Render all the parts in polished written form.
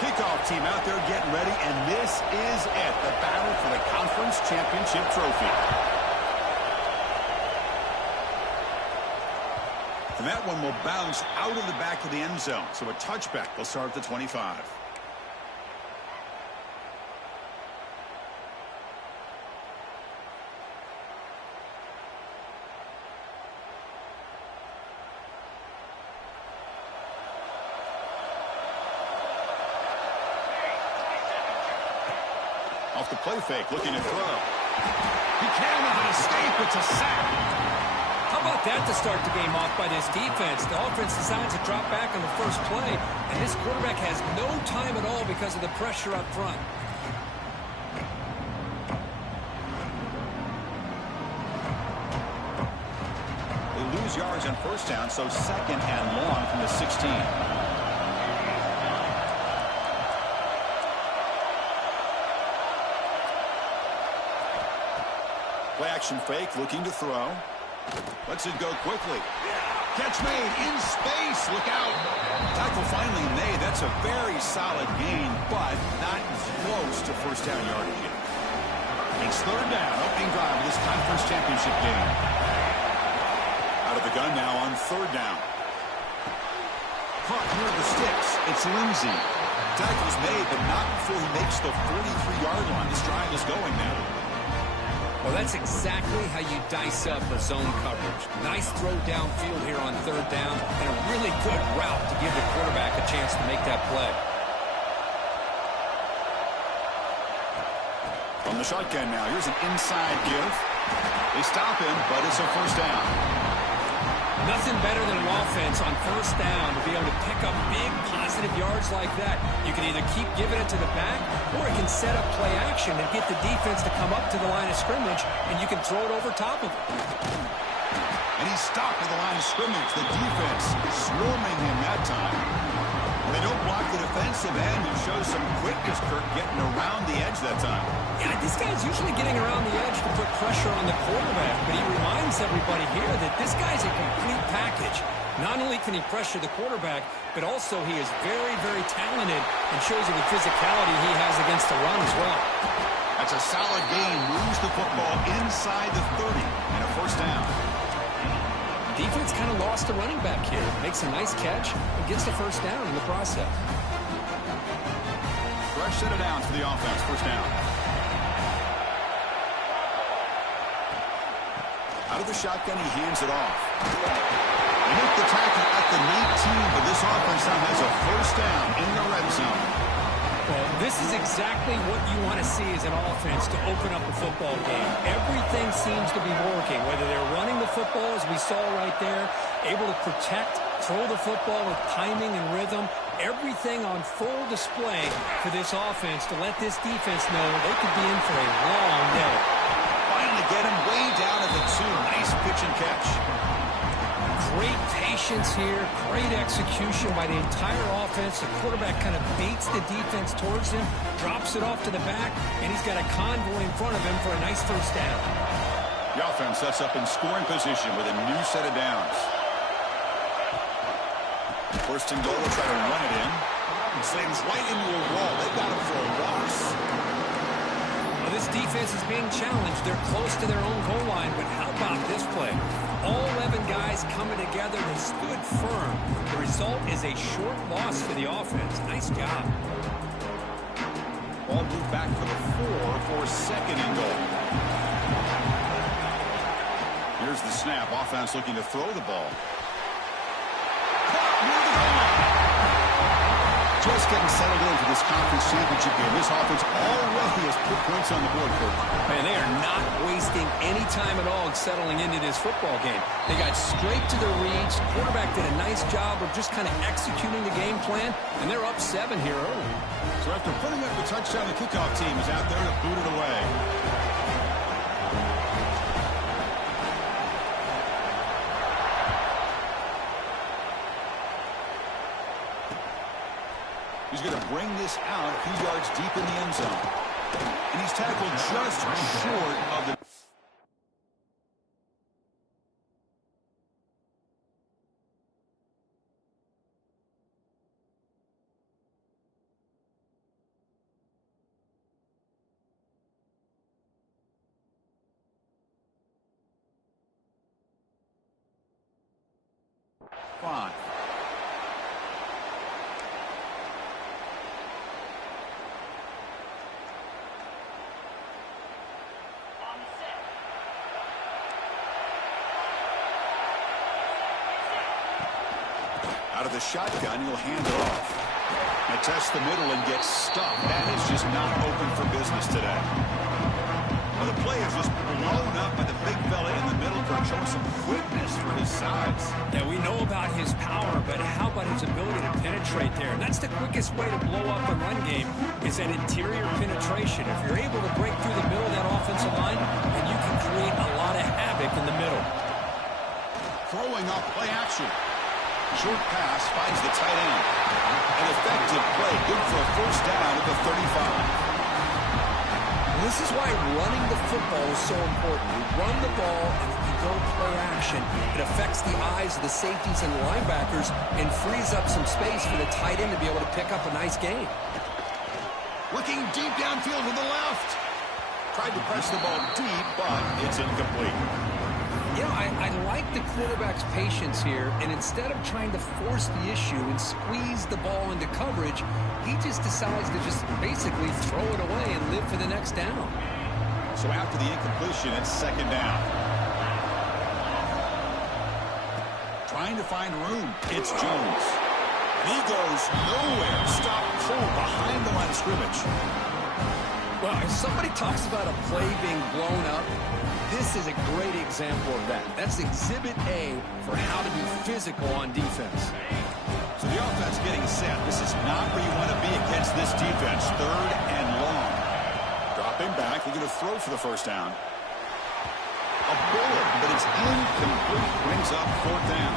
Kickoff team out there getting ready, and this is it, the battle for the conference championship trophy. And that one will bounce out of the back of the end zone. So a touchback. They'll start at the 25. Off the play fake, looking to throw. He cannot escape. It's a sack. How about that to start the game off by this defense? The offense decides to drop back on the first play, and this quarterback has no time at all because of the pressure up front. They lose yards on first down, so second and long from the 16. Play action fake, looking to throw. Lets it go quickly. Catch made in space. Look out. Tackle finally made. That's a very solid gain, but not close to first down yardage yet. It's third down. Opening drive of this conference championship game. Out of the gun now on third down. Caught near the sticks. It's Lindsey. Tackle's made, but not before he makes the 43-yard line. This drive is going now. Well, that's exactly how you dice up a zone coverage. Nice throw downfield here on third down, and a really good route to give the quarterback a chance to make that play. From the shotgun now, here's an inside give. They stop him, but it's a first down. Nothing better than an offense on first down to be able to pick up big positive yards like that. You can either keep giving it to the back, or it can set up play action and get the defense to come up to the line of scrimmage, and you can throw it over top of it. And he's stopped at the line of scrimmage. The defense swarming him that time. They don't block the defensive end, who shows some quickness, Kirk, getting around the edge that time. Yeah, this guy's usually getting around the edge to put pressure on the quarterback, but he reminds everybody here that this guy's a complete package. Not only can he pressure the quarterback, but also he is very, very talented and shows you the physicality he has against the run as well. That's a solid gain. Moves the football inside the 30 and a first down. Defense kind of lost the running back here. Makes a nice catch and gets the first down in the process. Fresh set of downs for the offense. First down. Out of the shotgun, he hands it off. They make the tackle at the 19, but this offense now has a first down in the red zone. Well, this is exactly what you want to see as an offense to open up a football game. Everything seems to be working, whether they're running the football, as we saw right there, able to protect, throw the football with timing and rhythm, everything on full display for this offense to let this defense know they could be in for a long day. Finally get him way down at the 2. Nice pitch and catch. Great patience here, great execution by the entire offense. The quarterback kind of baits the defense towards him, drops it off to the back, and he's got a convoy in front of him for a nice first down. The offense sets up in scoring position with a new set of downs. First and goal, will try to run it in. He slams right into a wall. They've got him for a loss. Well, this defense is being challenged. They're close to their own goal line, but how about this play? All 11 guys coming together. They stood firm. The result is a short loss for the offense. Nice job. Ball moved back for the 4 for second and goal. Here's the snap. Offense looking to throw the ball. Just getting settled in for this conference championship game. This offense already has put points on the board, Kirk. Man, they are not wasting any time at all settling into this football game. They got straight to their reads. Quarterback did a nice job of just kind of executing the game plan, and they're up 7 here early. So after putting up the touchdown, the kickoff team is out there to boot it away. He's going to bring this out a few yards deep in the end zone. And he's tackled just short of the... 5. Out of the shotgun, he'll hand it off. Now test the middle and gets stuffed. That is just not open for business today. Well, the play is just blown up by the big fella in the middle, showing some quickness for his size. Yeah, we know about his power, but how about his ability to penetrate there? And that's the quickest way to blow up a run game is that interior penetration. If you're able to break through the middle of that offensive line, then you can create a lot of havoc in the middle. Throwing up play action. Short pass finds the tight end. An effective play, good for a first down at the 35. And this is why running the football is so important. You run the ball and you go play action. It affects the eyes of the safeties and linebackers and frees up some space for the tight end to be able to pick up a nice gain. Looking deep downfield to the left. Tried to press the ball deep, but it's incomplete. You know, I like the quarterback's patience here, and instead of trying to force the issue and squeeze the ball into coverage, he just decides to just basically throw it away and live for the next down. So after the incompletion, it's second down. Trying to find room. It's Jones. And he goes nowhere. Stop cold behind the line of scrimmage. Well, if somebody talks about a play being blown up, this is a great example of that. That's exhibit A for how to be physical on defense. So the offense getting set. This is not where you want to be against this defense. Third and long. Dropping back. They're going to throw for the first down. A bullet, but it's incomplete. Brings up fourth down.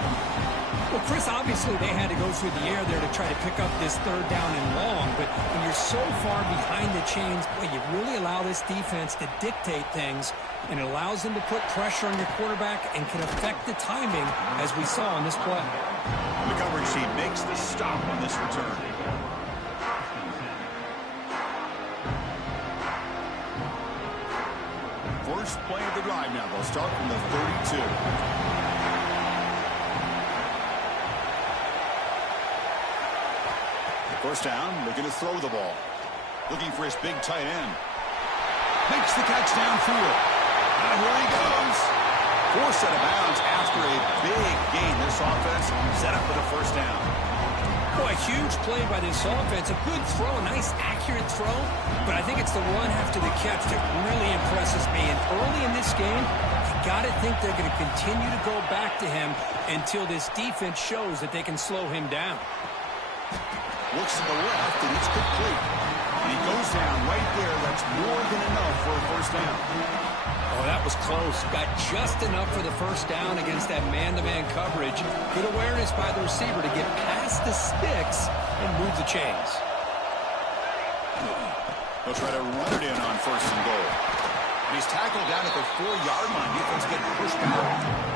Well, Chris, obviously they had to go through the air there to try to pick up this third down and long, but when you're so far behind the chains, boy, you really allow this defense to dictate things, and it allows them to put pressure on your quarterback and can affect the timing, as we saw in this play. The coverage team makes the stop on this return. First play of the drive now. They'll start from the 32. First down, looking to throw the ball. Looking for his big tight end. Makes the catch downfield. And here he goes. Forced out of bounds after a big gain. This offense set up for the first down. Boy, huge play by this offense. A good throw, a nice accurate throw. But I think it's the run after the catch that really impresses me. And early in this game, you got to think they're going to continue to go back to him until this defense shows that they can slow him down. Looks to the left, and it's complete. And he goes down right there. That's more than enough for a first down. Oh, that was close. Got just enough for the first down against that man-to-man coverage. Good awareness by the receiver to get past the sticks and move the chains. They'll try to run it in on first and goal. And he's tackled down at the 4-yard line. Defense getting pushed back.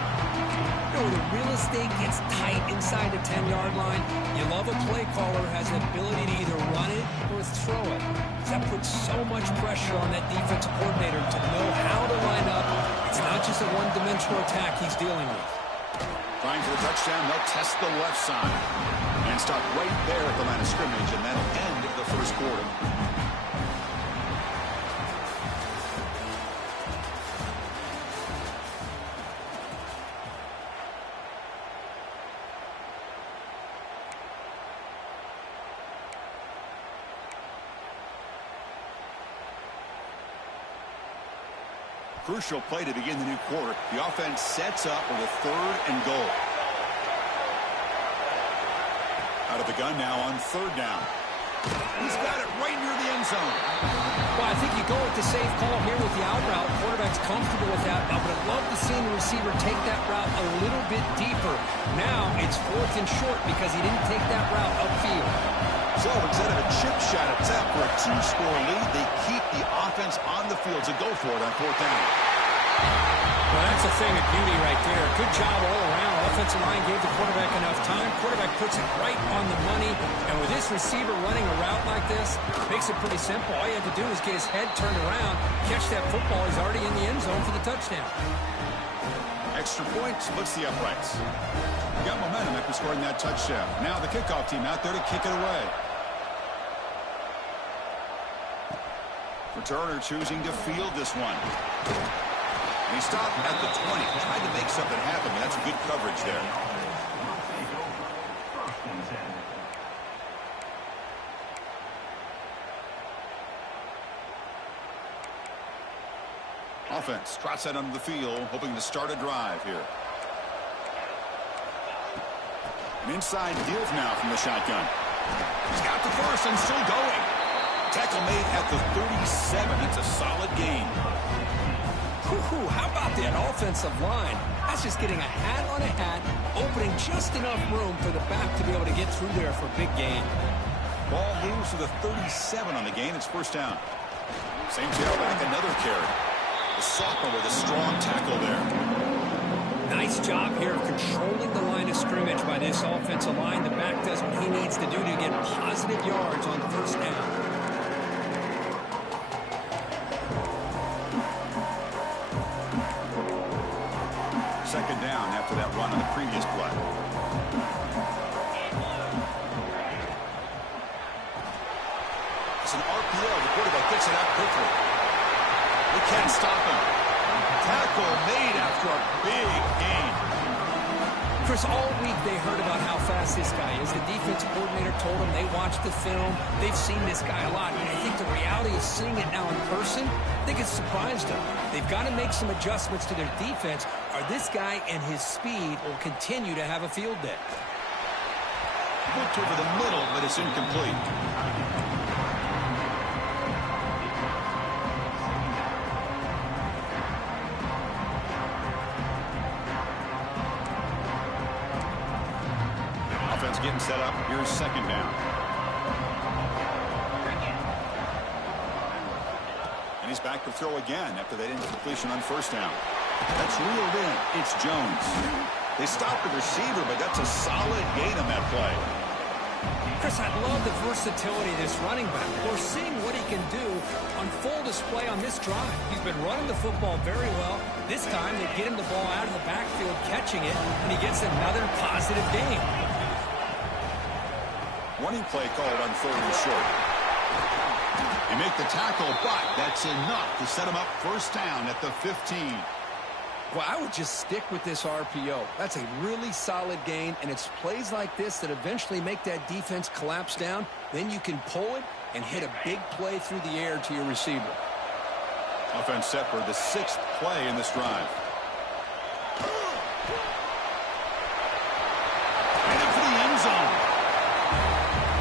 The real estate gets tight inside the 10-yard line. You love a play caller who has the ability to either run it or throw it. That puts so much pressure on that defensive coordinator to know how to line up. It's not just a one-dimensional attack he's dealing with. Trying for the touchdown, they'll test the left side. And stop right there at the line of scrimmage, and that'll end the first quarter. Crucial play to begin the new quarter. The offense sets up with a third and goal. Out of the gun now on third down. He's got it right near the end zone. Well, I think you go with the safe call here with the out route. Quarterback's comfortable with that. I would have loved to see the receiver take that route a little bit deeper. Now it's fourth and short because he didn't take that route upfield. So instead of a chip shot attempt for a 2-score lead, they keep the offense on the field to go for it on fourth down. Well, that's a thing of beauty right there. Good job all around. Offensive line gave the quarterback enough time. Quarterback puts it right on the money. And with this receiver running a route like this, it makes it pretty simple. All you have to do is get his head turned around, catch that football. He's already in the end zone for the touchdown. Extra point splits the uprights. Got momentum after scoring that touchdown. Now the kickoff team out there to kick it away. Returner choosing to field this one. And he stopped at the 20. Tried to make something happen, but that's good coverage there. Offense trots that onto the field, hoping to start a drive here. An inside give now from the shotgun. He's got the first and still going. Tackle made at the 37. That's a solid gain. How about that offensive line? That's just getting a hat on a hat, opening just enough room for the back to be able to get through there for a big gain. Ball moves to the 37 on the gain. It's first down. Same tailback, another carry. The sophomore with a strong tackle there. Nice job here of controlling the line of scrimmage by this offensive line. The back does what he needs to do to get positive yards on first down. Second down after that run on the previous play. It's an RPO. The quarterback gets it out quickly. They can't stop him. Tackle made after a big gain. Chris, all week they heard about how fast this guy is. The defensive coordinator told them they watched the film. They've seen this guy a lot. And I think the reality of seeing it now in person, I think it's surprised them. They've got to make some adjustments to their defense, or this guy and his speed will continue to have a field day. Looked over the middle, but it's incomplete. Getting set up. Here's second down. And he's back to throw again after that incompletion on first down. That's reeled in. It's Jones. They stopped the receiver, but that's a solid gain on that play. Chris, I love the versatility of this running back. We're seeing what he can do on full display on this drive. He's been running the football very well. This time they get him the ball out of the backfield, catching it, and he gets another positive gain. Running play called on third and short. They make the tackle, but that's enough to set him up first down at the 15. Well, I would just stick with this RPO. That's a really solid gain, and it's plays like this that eventually make that defense collapse down. Then you can pull it and hit a big play through the air to your receiver. Offense set for the 6th play in this drive. Headed for the end zone.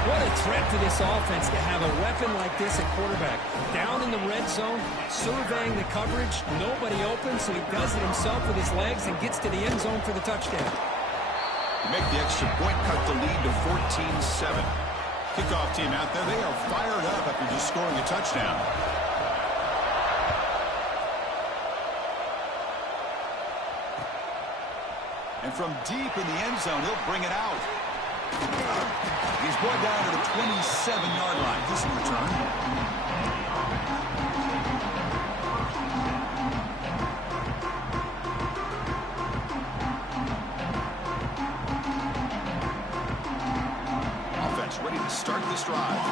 What a threat to this offense to have a weapon like this at quarterback. Down in the red zone, surveying the coverage, nobody open, so he does it himself with his legs and gets to the end zone for the touchdown. To make the extra point, cut the lead to 14-7. Kickoff team out there, they are fired up after just scoring a touchdown. And from deep in the end zone, he'll bring it out. He's brought down to the 27-yard line. This will return. Offense ready to start this drive.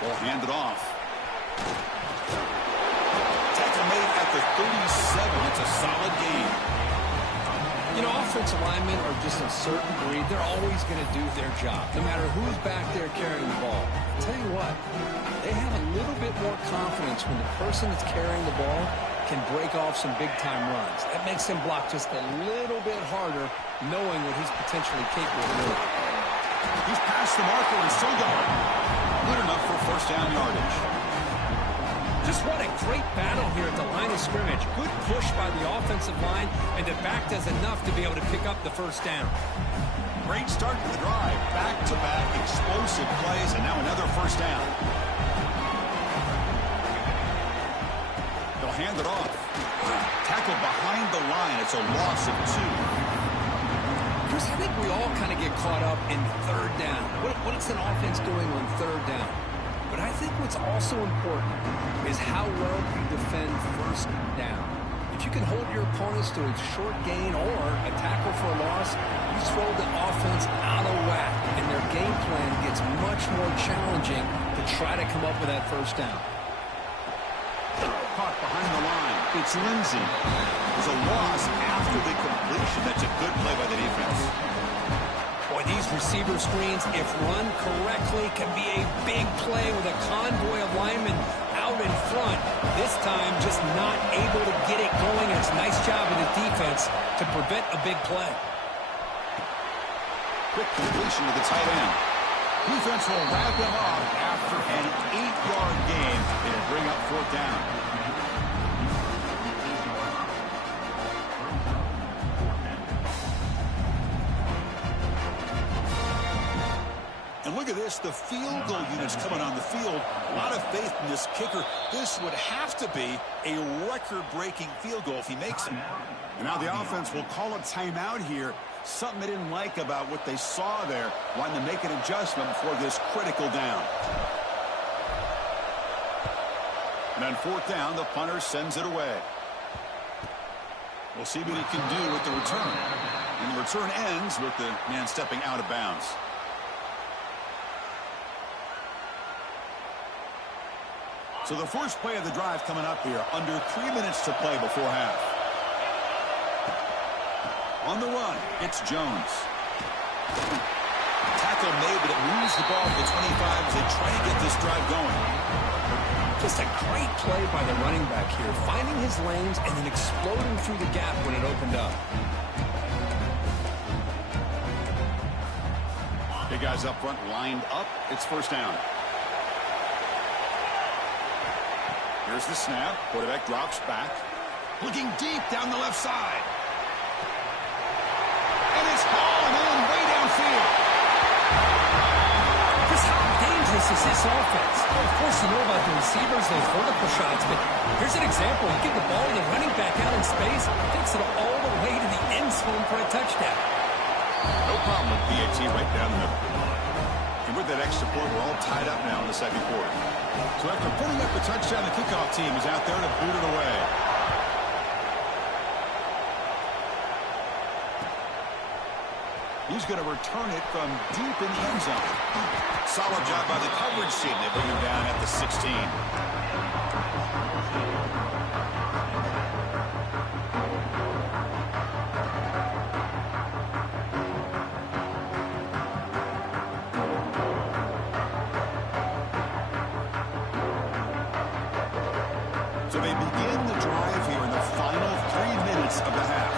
Ball handed off. The 37, it's a solid game. You know, offensive linemen are just a certain breed. They're always going to do their job, no matter who's back there carrying the ball. I'll tell you what, they have a little bit more confidence when the person that's carrying the ball can break off some big-time runs. That makes him block just a little bit harder, knowing what he's potentially capable of doing. He's past the marker and still going. Good enough for first down yardage. Just what a great battle here at the line of scrimmage. Good push by the offensive line, and the back does enough to be able to pick up the first down. Great start to the drive. Back-to-back explosive plays, and now another first down. They'll hand it off. Tackled behind the line. It's a loss of 2. Chris, I think we all kind of get caught up in third down. What's an offense doing on third down? But I think what's also important is how well you defend first down. If you can hold your opponents to a short gain or a tackle for a loss, you throw the offense out of whack, and their game plan gets much more challenging to try to come up with that first down. Caught behind the line. It's Lindsey. There's a loss after the completion. That's a good play by the defense. Boy, these receiver screens, if run correctly, can be a big play with a convoy of linemen out in front. This time, just not able to get it going. It's a nice job of the defense to prevent a big play. Quick completion to the tight end. Defense will wrap him up after an 8-yard gain. It'll bring up 4th down. And look at this, the field goal units coming on the field. A lot of faith in this kicker. This would have to be a record-breaking field goal if he makes it. And now the offense will call a timeout here. Something they didn't like about what they saw there. Wanting to make an adjustment before this critical down. And on 4th down, the punter sends it away. We'll see what he can do with the return. And the return ends with the man stepping out of bounds. So the first play of the drive coming up here. Under 3 minutes to play before half. On the run, it's Jones. Tackle made, but it moves the ball to the 25 as they try to get this drive going. Just a great play by the running back here, finding his lanes and then exploding through the gap when it opened up. Big guys up front lined up. It's 1st down. Here's the snap. Quarterback drops back. Looking deep down the left side. And it's hauling in way downfield. Just how dangerous is this offense? Well, of course, you know about the receivers, those vertical shots, but here's an example. You get the ball to the running back out in space, takes it all the way to the end zone for a touchdown. No problem with PAT right down the middle. And with that extra point, we're all tied up now in the 2nd quarter. So after putting up the touchdown, the kickoff team is out there to boot it away. He's going to return it from deep in the end zone. Solid job by the coverage team. They bring him down at the 16. So they begin the drive here in the final 3 minutes of the half.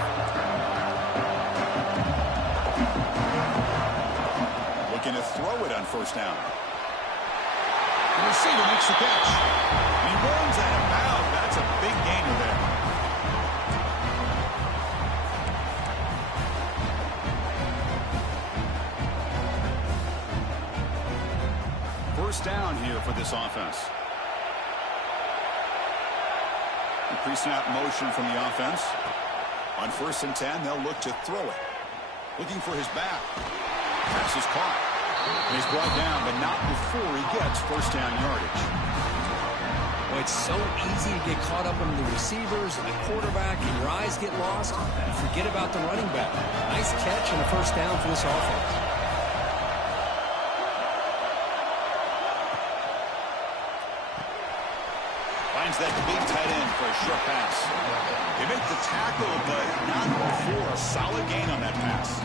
Looking to throw it on 1st down. The receiver makes the catch. And he runs out of bounds. That's a big gainer there. First down here for this offense. Pre-snap motion from the offense. On 1st and 10, they'll look to throw it. Looking for his back. Pass is caught. And he's brought down, but not before he gets 1st down yardage. Well, it's so easy to get caught up on the receivers and the quarterback, and your eyes get lost. You forget about the running back. Nice catch and a 1st down for this offense. Finds that big tight end for a short pass. They make the tackle, but not before a solid gain on that pass.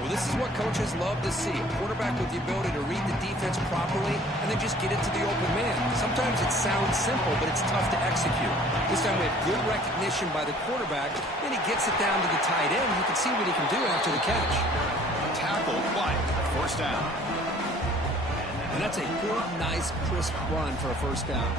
Well, this is what coaches love to see. A quarterback with the ability to read the defense properly and then just get it to the open man. Sometimes it sounds simple, but it's tough to execute. This time we have good recognition by the quarterback, then he gets it down to the tight end. You can see what he can do after the catch. Tackle, but 1st down. And that's a good, nice, crisp run for a 1st down.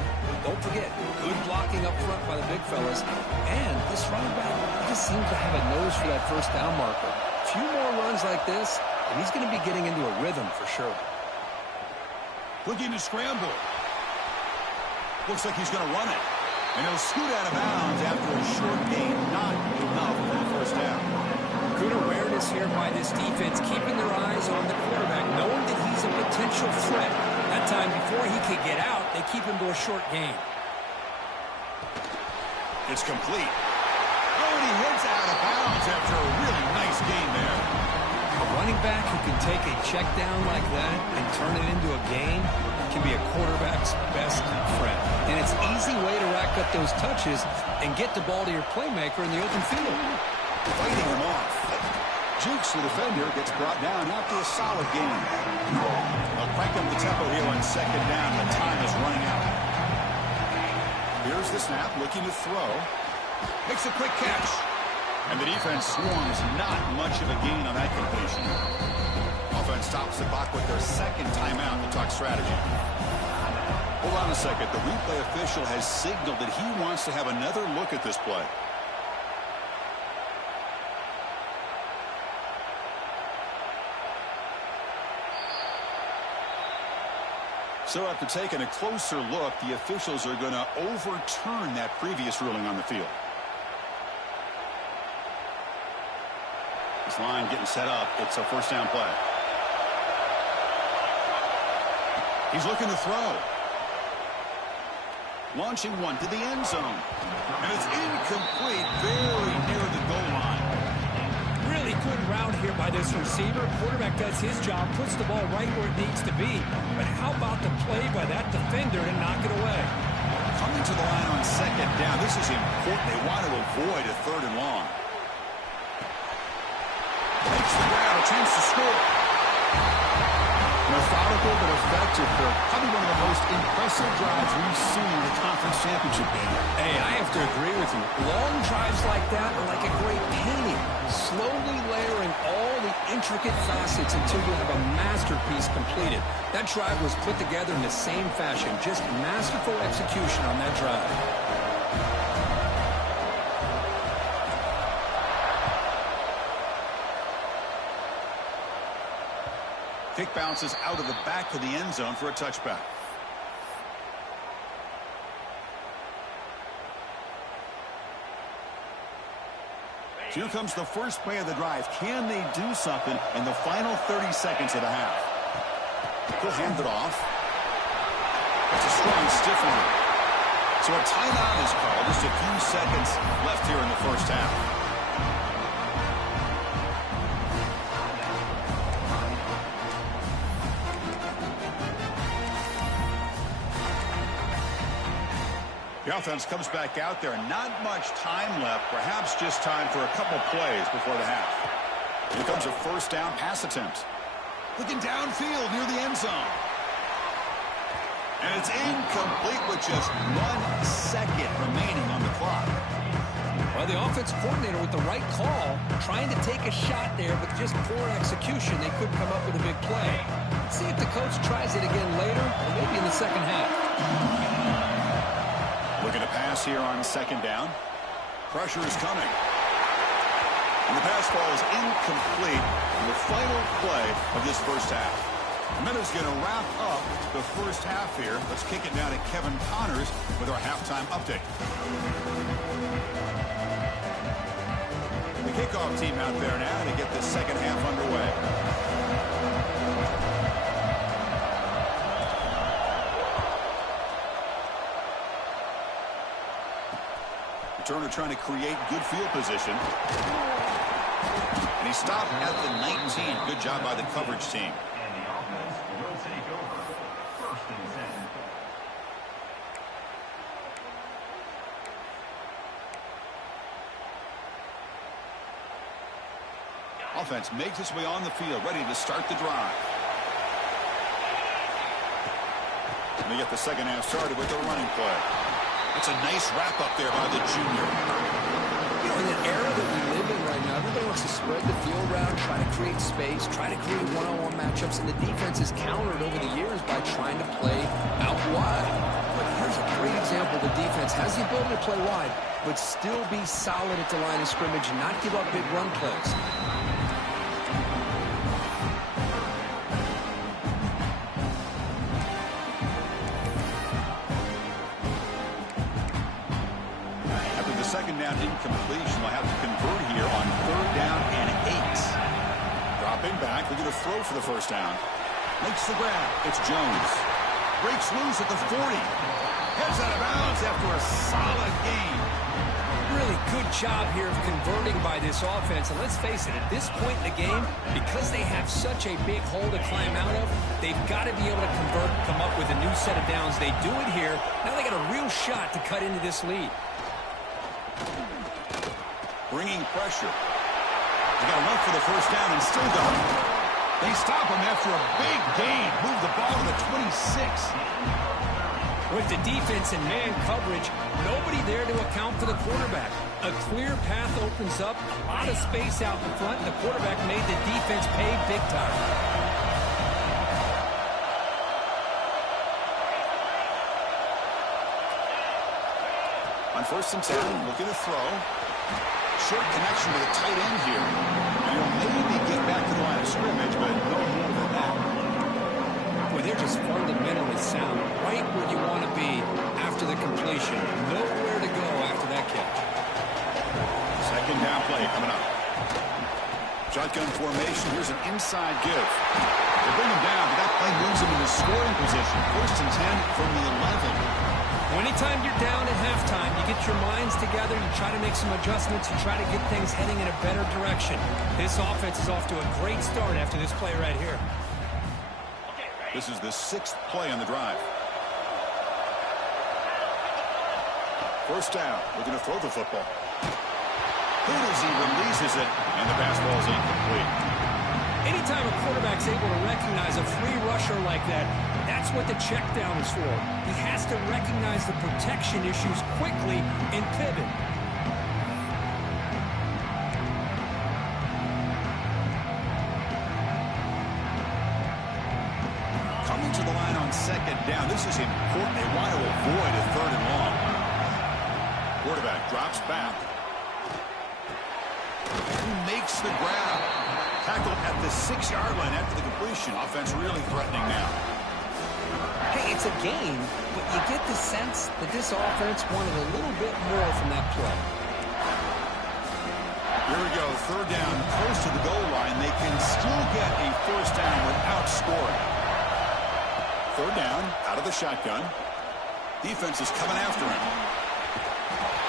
Don't forget, good blocking up front by the big fellas. And this running back just seems to have a nose for that 1st down marker. A few more runs like this, and he's going to be getting into a rhythm for sure. Looking to scramble. Looks like he's going to run it. And he'll scoot out of bounds after a short gain. Not enough for a 1st down. Good awareness here by this defense, keeping their eyes on the quarterback, knowing that he's a potential threat. That time, before he could get out, they keep him to a short gain. It's complete. Oh, and he heads out of bounds after a really nice gain there. A running back who can take a check down like that and turn it into a gain can be a quarterback's best friend. And it's an easy way to rack up those touches and get the ball to your playmaker in the open field. Fighting him off. Jukes the defender, gets brought down after a solid gain. They'll crank up the tempo here on second down. The time is running out. Here's the snap, looking to throw. Makes a quick catch. And the defense swarms, not much of a gain on that completion. Offense stops the clock with their second timeout to talk strategy. Hold on a second. The replay official has signaled that he wants to have another look at this play. So after taking a closer look, the officials are going to overturn that previous ruling on the field. This line getting set up. It's a first down play. He's looking to throw. Launching one to the end zone. And it's incomplete, very near the goal line. Really good route here by this receiver. Quarterback does his job, puts the ball right where it needs to be. But how about the play by that defender to knock it away? Coming to the line on second down. This is important. They want to avoid a third and long. Makes the grab, a chance to score. Methodical but effective for probably one of the most impressive drives we've seen in the conference championship game. Hey, I have to agree with you. Long drives like that are like a great painting. Slowly layering all the intricate facets until you have a masterpiece completed. That drive was put together in the same fashion. Just masterful execution on that drive. Kick bounces out of the back of the end zone for a touchback. Here comes the first play of the drive. Can they do something in the final 30 seconds of the half? He'll hand it off. It's a strong stiff one. So a timeout is called. Just a few seconds left here in the first half. The offense comes back out there. Not much time left. Perhaps just time for a couple plays before the half. Here comes a first down pass attempt. Looking downfield near the end zone. And it's incomplete with just 1 second remaining on the clock. Well, the offense coordinator with the right call, trying to take a shot there, but just poor execution. They couldn't come up with a big play. Let's see if the coach tries it again later, or maybe in the second half. Looking to pass here on second down. Pressure is coming. And the pass falls incomplete in the final play of this first half. The minute's going to wrap up the first half here. Let's kick it down to Kevin Connors with our halftime update. The kickoff team out there now to get the second half underway. Turner trying to create good field position. And he stopped at the 19. Good job by the coverage team. And the offense will take over. First and 10. Offense makes its way on the field, ready to start the drive. And they get the second half started with a running play. It's a nice wrap-up there by the junior. You know, in an era that we live in right now, everybody wants to spread the field around, try to create space, try to create one-on-one matchups, and the defense has countered over the years by trying to play out wide. But here's a great example. The defense has the ability to play wide, but still be solid at the line of scrimmage and not give up big run plays. Incompletion. They'll have to convert here on third down and 8. Dropping back, looking to throw for the first down. Makes the grab. It's Jones. Breaks loose at the 40. Heads out of bounds after a solid game. Really good job here of converting by this offense. And let's face it, at this point in the game, because they have such a big hole to climb out of, they've got to be able to convert, come up with a new set of downs. They do it here. Now they got a real shot to cut into this lead. Bringing pressure. They got enough for the first down and still going. They stop him after a big gain. Move the ball to the 26. With the defense and man coverage, nobody there to account for the quarterback. A clear path opens up, a lot of space out in front. The quarterback made the defense pay big time. On 1st and 10, looking to throw. Short connection to the tight end here. And he'll maybe get back to the line of scrimmage, but no more than that. Boy, they're just fundamentally sound, right where you want to be after the completion. Nowhere to go after that catch. Second down play coming up. Shotgun formation. Here's an inside give. They bring him down, but that play moves him into scoring position. 1st and 10 from the 11. Anytime you're down at halftime, you get your minds together, you try to make some adjustments, you try to get things heading in a better direction. This offense is off to a great start after this play right here. This is the 6th play on the drive. First down, looking to throw the football. Who does he releases it, and the pass ball is incomplete. Anytime a quarterback's able to recognize a free rusher like that, that's what the check down is for. He has to recognize the protection issues quickly and pivot. Coming to the line on 2nd down. This is important. They want to avoid a 3rd and long. Quarterback drops back. He makes the grab. Tackled at the 6-yard line after the completion. Offense really threatening now. Hey, it's a game, but you get the sense that this offense wanted a little bit more from that play. Here we go. 3rd down, close to the goal line. They can still get a first down without scoring. 3rd down, out of the shotgun. Defense is coming after him.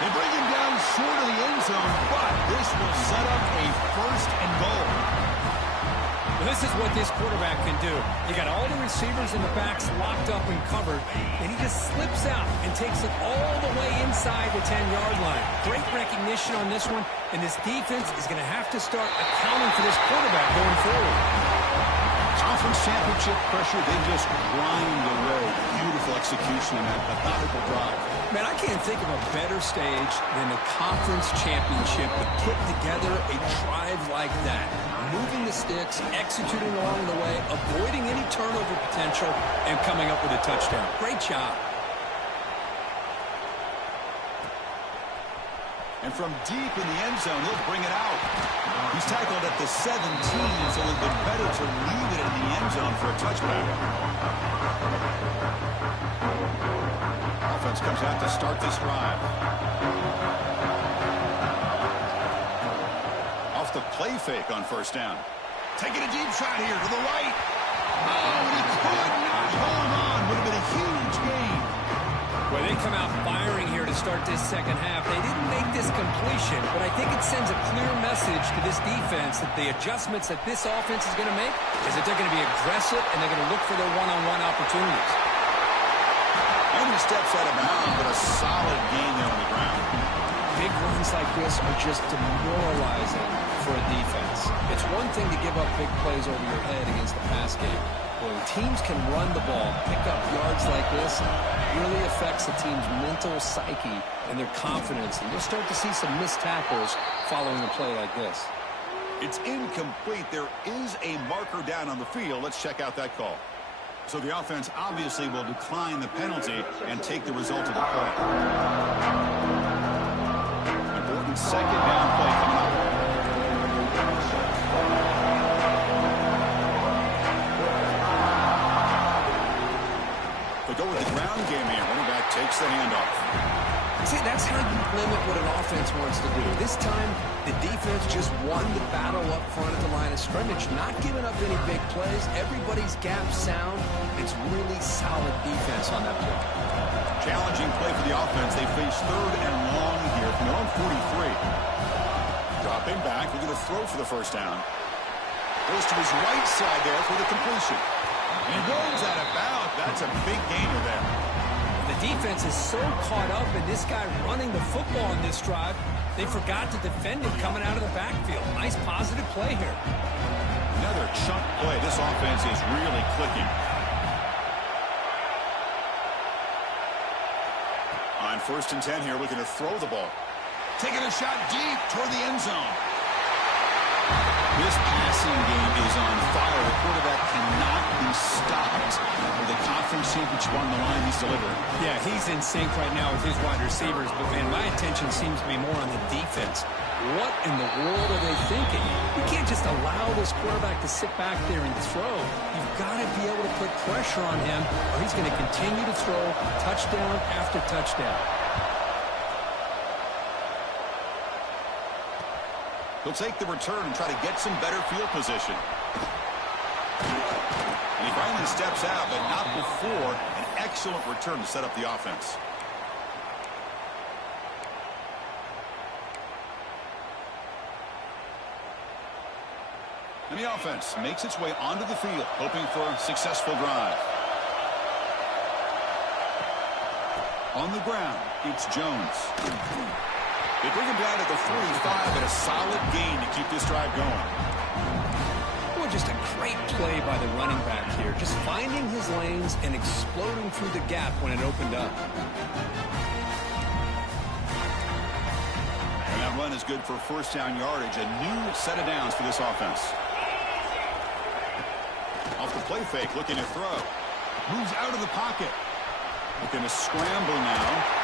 They bring him down short of the end zone, but this will set up a 1st and goal. Well, this is what this quarterback can do. You got all the receivers in the backs locked up and covered, and he just slips out and takes it all the way inside the 10-yard line. Great recognition on this one, and this defense is going to have to start accounting for this quarterback going forward. Conference championship pressure, they just grind away. Beautiful execution in that methodical drive. Man, I can't think of a better stage than the conference championship to put together a drive like that. Moving the sticks, executing along the way, avoiding any turnover potential, and coming up with a touchdown. Great job. And from deep in the end zone, he'll bring it out. He's tackled at the 17, so it would have been better to leave it in the end zone for a touchback. Offense comes out to start this drive. Off the play fake on 1st down. Taking a deep shot here to the right. Oh, and he could not hold on. Would have been a huge gain. Well, they come out firing here to start this second half. They didn't make this completion, but I think it sends a clear message to this defense that the adjustments that this offense is going to make is that they're going to be aggressive and they're going to look for their one-on-one opportunities. And he steps out of bounds, but a solid gain there on the ground. Big runs like this are just demoralizing for a defense. It's one thing to give up big plays over your head against the pass game. When teams can run the ball, pick up yards like this, it really affects the team's mental psyche and their confidence. And you'll start to see some missed tackles following a play like this. It's incomplete. There is a marker down on the field. Let's check out that call. So the offense obviously will decline the penalty and take the result of the play. Important 2nd down play coming up. They go with the ground game here. Running back takes the handoff. See, that's how you limit what an offense wants to do. This time, the defense just won the battle up front at the line of scrimmage, not giving up any big plays. Everybody's gap sound. It's really solid defense on that play. Challenging play for the offense. They face 3rd and long here from their own 43. Dropping back, looking to throw for the first down. Goes to his right side there for the completion. And he rolls out of bounds. That's a big gainer there. The defense is so caught up in this guy running the football in this drive, they forgot to defend him coming out of the backfield. Nice positive play here. Another chunk play. This offense is really clicking. On 1st and 10 here, looking to throw the ball. Taking a shot deep toward the end zone. This passing game is on fire. The quarterback cannot be stopped. With a conference championship on the line, he's delivering. Yeah, he's in sync right now with his wide receivers, but, man, my attention seems to be more on the defense. What in the world are they thinking? You can't just allow this quarterback to sit back there and throw. You've got to be able to put pressure on him, or he's going to continue to throw touchdown after touchdown. He'll take the return and try to get some better field position. And he finally steps out, but not before an excellent return to set up the offense. And the offense makes its way onto the field, hoping for a successful drive. On the ground, it's Jones. They bring him down at the 45 and a solid gain to keep this drive going. Well, just a great play by the running back here. Just finding his lanes and exploding through the gap when it opened up. And that run is good for 1st down yardage. A new set of downs for this offense. Off the play fake, looking to throw. Moves out of the pocket. Looking to scramble now.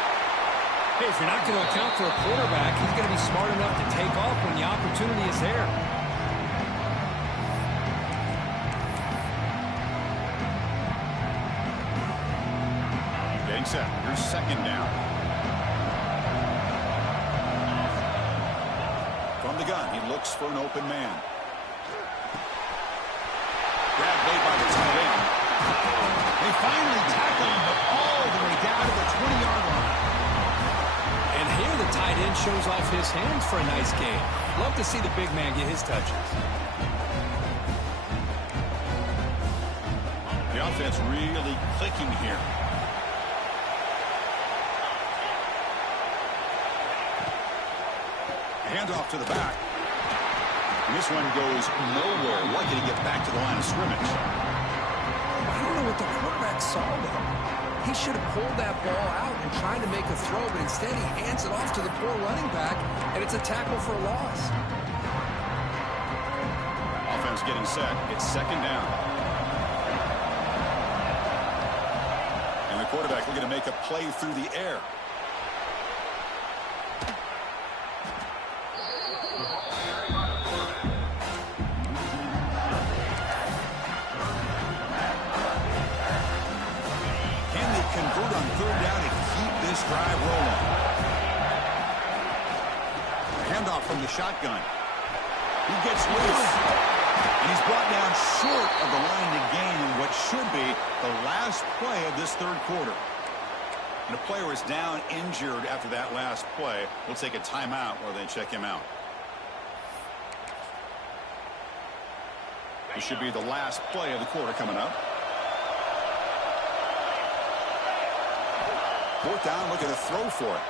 Hey, if you're not going to account for a quarterback, he's going to be smart enough to take off when the opportunity is there. Getting set. Here's 2nd down. From the gun, he looks for an open man. Grab made by the tight end. They finally tackle him, but all the way down to the 20-yard line. And here the tight end shows off his hands for a nice gain. Love to see the big man get his touches. The offense really clicking here. Handoff to the back. And this one goes nowhere. Lucky to get back to the line of scrimmage. I don't know what the quarterback saw there. He should have pulled that ball out and tried to make a throw, but instead he hands it off to the poor running back, and it's a tackle for a loss. Offense getting set. It's 2nd down. And the quarterback looking to make a play through the air. Convert on 3rd down and keep this drive rolling. Handoff from the shotgun. He gets loose. And he's brought down short of the line to gain in what should be the last play of this 3rd quarter. And the player is down injured after that last play. We'll take a timeout while they check him out. This should be the last play of the quarter coming up. 4th down, looking to throw for it.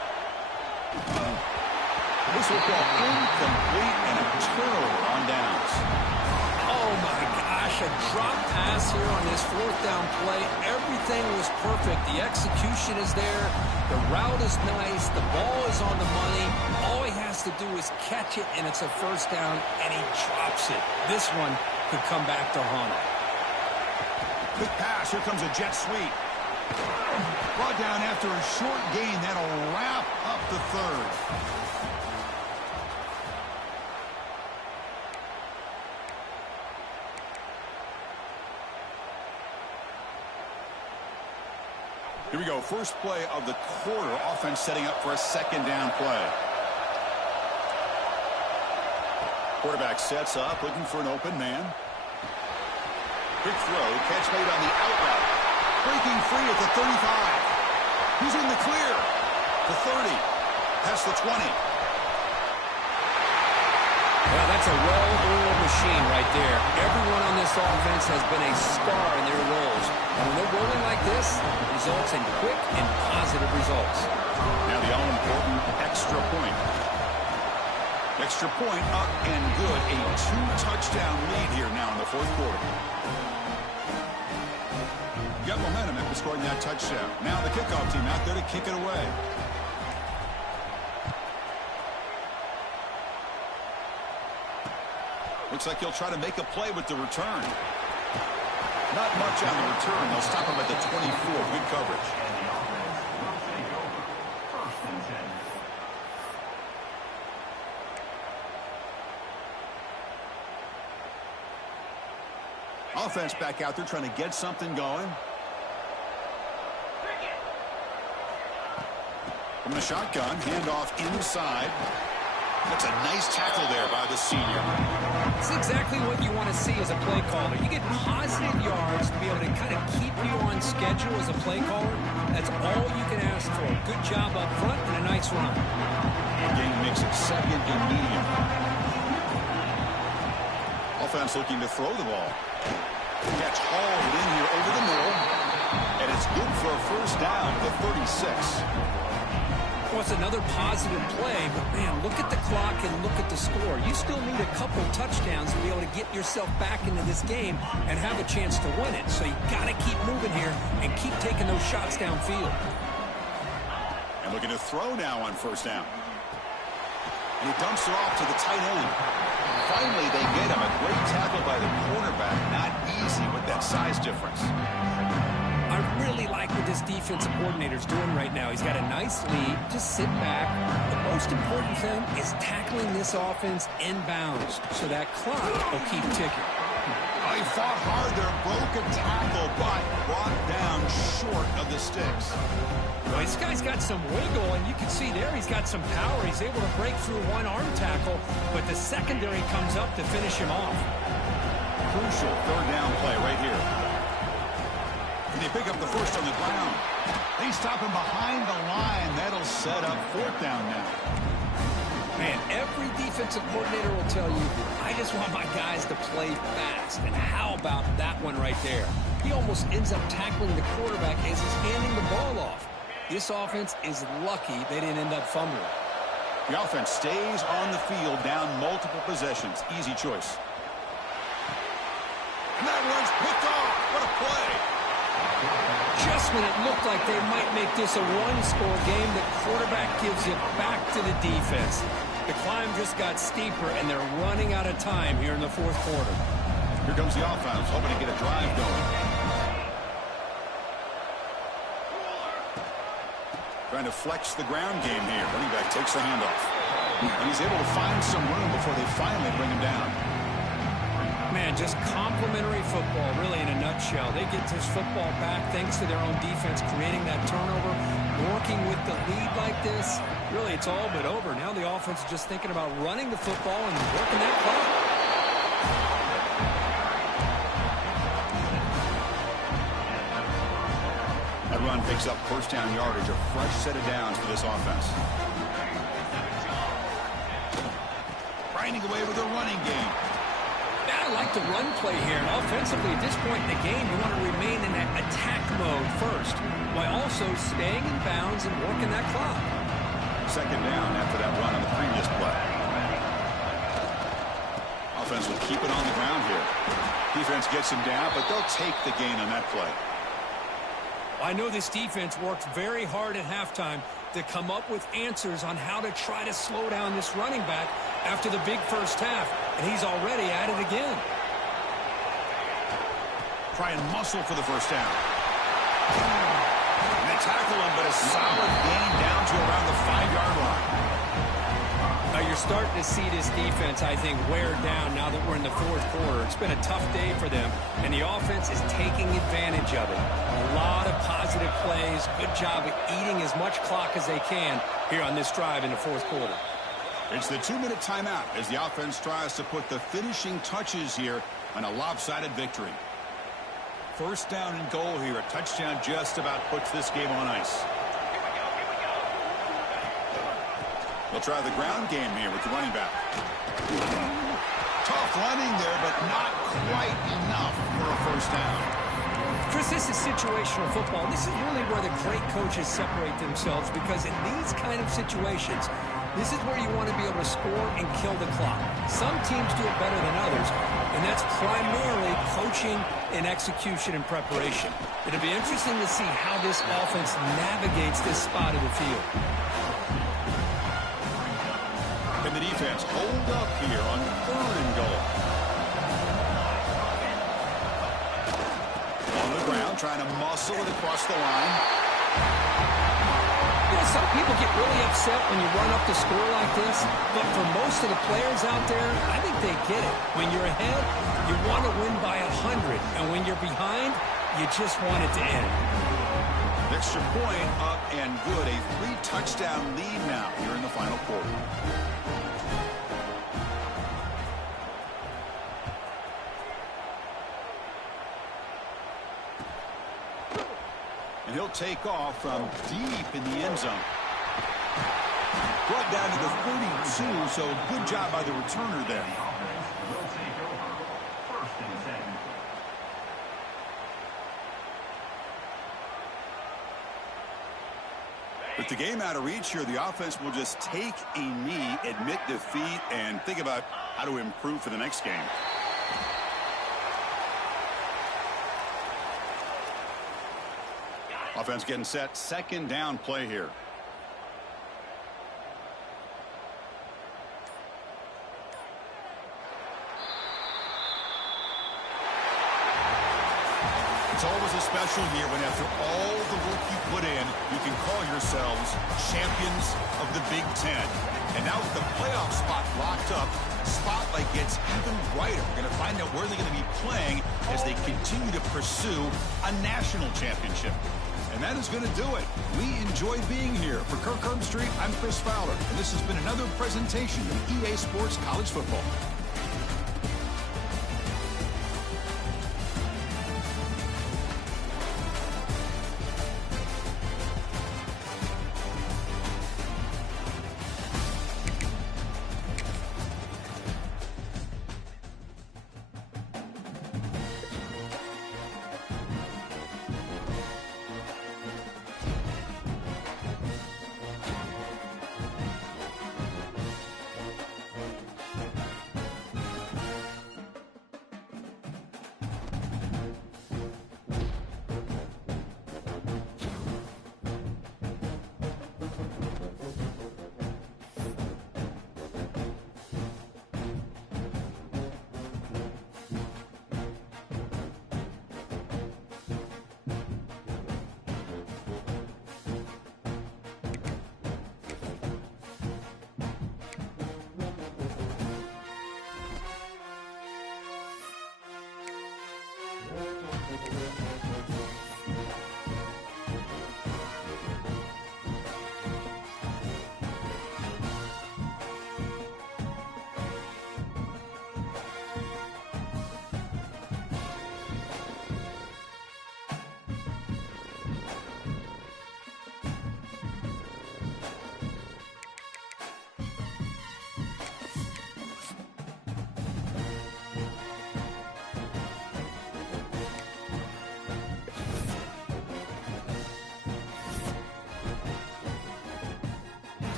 This will go incomplete and a turnover on downs. Oh, my gosh, a drop pass here on this 4th down play. Everything was perfect. The execution is there. The route is nice. The ball is on the money. All he has to do is catch it, and it's a 1st down, and he drops it. This one could come back to haunt him. Quick pass. Here comes a jet sweep. Brought down after a short gain. That'll wrap up the 3rd. Here we go. First play of the quarter. Offense setting up for a second down play. Quarterback sets up, looking for an open man. Quick throw. Catch made on the out route. Breaking free at the 35. He's in the clear. The 30. Past the 20. Well, that's a well-oiled machine right there. Everyone on this offense has been a star in their roles. And when they're rolling like this, it results in quick and positive results. Now the all-important extra point. Extra point up and good. A 2-touchdown lead here now in the fourth quarter. Got momentum after scoring that touchdown. Now the kickoff team out there to kick it away. Looks like he'll try to make a play with the return. Not much on the return. They'll stop him at the 24. Good coverage. Offense back out there trying to get something going. From the shotgun, handoff inside. That's a nice tackle there by the senior. It's exactly what you want to see as a play caller. You get positive yards to be able to kind of keep you on schedule as a play caller. That's all you can ask for. Good job up front and a nice run. The game makes it second and medium. Offense looking to throw the ball. Gets hauled in here over the middle. And it's good for a first down, the 36. Well, it's another positive play, but, man, look at the clock and look at the score. You still need a couple touchdowns to be able to get yourself back into this game and have a chance to win it. So you got to keep moving here and keep taking those shots downfield. And looking to throw now on first down. And he dumps it off to the tight end. Finally, they get him. A great tackle by the cornerback. Not easy with that size difference. I really like what this defensive coordinator's doing right now. He's got a nice lead. Just sit back. The most important thing is tackling this offense inbounds so that clock will keep ticking. He fought hard there, broke a tackle, but brought down short of the sticks. Well, this guy's got some wiggle, and you can see there he's got some power. He's able to break through one arm tackle, but the secondary comes up to finish him off. Crucial third down play right here. And they pick up the first on the ground. They stop him behind the line. That'll set up fourth down now. Man, every defensive coordinator will tell you, I just want my guys to play fast. And how about that one right there? He almost ends up tackling the quarterback as he's handing the ball off. This offense is lucky they didn't end up fumbling. The offense stays on the field down multiple possessions. Easy choice. And that one's picked off. What a play. Just when it looked like they might make this a one-score game, the quarterback gives it back to the defense. The climb just got steeper, and they're running out of time here in the fourth quarter. Here comes the offense, hoping to get a drive going. Trying to flex the ground game here. Running back takes the handoff. And he's able to find some room before they finally bring him down. Man, just complimentary football, really, in a nutshell. They get this football back thanks to their own defense, creating that turnover, working with the lead like this. Really, it's all but over. Now the offense is just thinking about running the football and working that clock. That run picks up first down yardage, a fresh set of downs for this offense. Grinding away with a running game. I like the run play here. And offensively, at this point in the game, you want to remain in that attack mode first, while also staying in bounds and working that clock. Second down after that run on the previous play. Offense will keep it on the ground here. Defense gets him down, but they'll take the gain on that play. I know this defense worked very hard at halftime to come up with answers on how to try to slow down this running back after the big first half, and he's already at it again. Try and muscle for the first down. And they tackle him, but a solid gain down to around the 5-yard line. You're starting to see this defense, I think, wear down now that we're in the fourth quarter. It's been a tough day for them, and the offense is taking advantage of it. A lot of positive plays. Good job of eating as much clock as they can here on this drive in the fourth quarter. It's the 2-minute timeout as the offense tries to put the finishing touches here on a lopsided victory. First down and goal here. A touchdown just about puts this game on ice. They'll try the ground game here with the running back. Tough running there, but not quite enough for a first down. Chris, this is situational football. This is really where the great coaches separate themselves, because in these kind of situations, this is where you want to be able to score and kill the clock. Some teams do it better than others, and that's primarily coaching and execution and preparation. It'll be interesting to see how this offense navigates this spot of the field. And the defense hold up here on 3rd and goal. On the ground, trying to muscle it across the line. You know, some people get really upset when you run up the score like this, but for most of the players out there, I think they get it. When you're ahead, you want to win by 100, and when you're behind, you just want it to end. Extra point up and good. A 3-touchdown lead now here in the final quarter. And he'll take off from deep in the end zone. Brought down to the 42, so good job by the returner there. Will take over. 1st and 10. With the game out of reach here, the offense will just take a knee, admit defeat, and think about how to improve for the next game. Offense getting set. 2nd down play here. It's always a special year when after all the work you put in, you can call yourselves champions of the Big Ten. And now with the playoff spot locked up, spotlight gets even brighter. We're going to find out where they're going to be playing as they continue to pursue a national championship. And that is going to do it. We enjoy being here. For Kirk Herbstreit, I'm Chris Fowler, and this has been another presentation of EA Sports College Football.